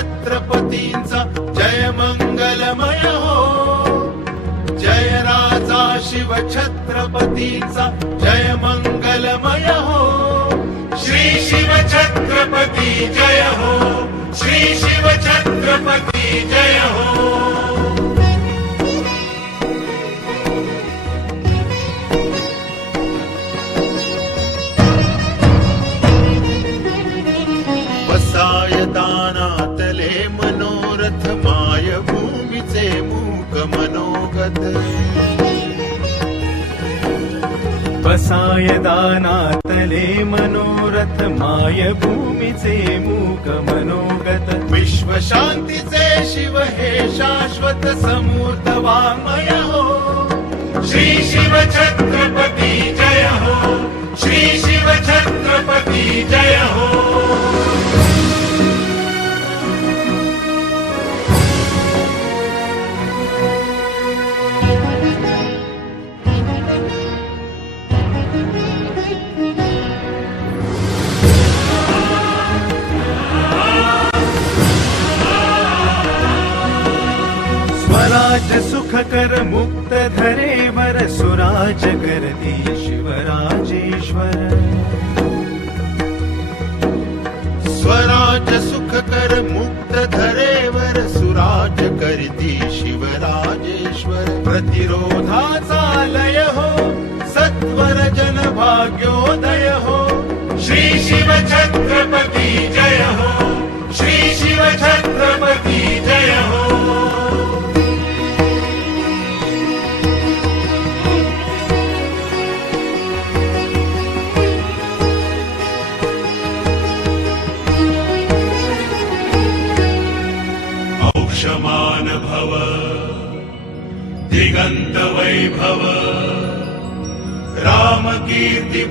छत्रपतींचा जय मंगलमय हो. जय राजा शिव छत्रपतींचा जय मंगलमय हो. श्री शिव छत्रपती मनोरथ माय भूमीचे मूक मनोगत. बसाय दानातले मनोरथ माय भूमीचे मूक मनोगत. विश्वशान्तिचे शिव हे शाश्वत समूर्त वाङ्मय हो. श्री शिव स्वराज सुख कर मुक्त धरेवर सुराज करती शिवराजेश्वर. स्वराज सुख कर मुक्त धरेवर सुराज करती शिवराजेश्वर. प्रतिरोधाचा लय हो सत्वर जन भाग्योदय हो. श्री शिव छत्रपती औषमान भव दिगंत वैभव राम कीर्ति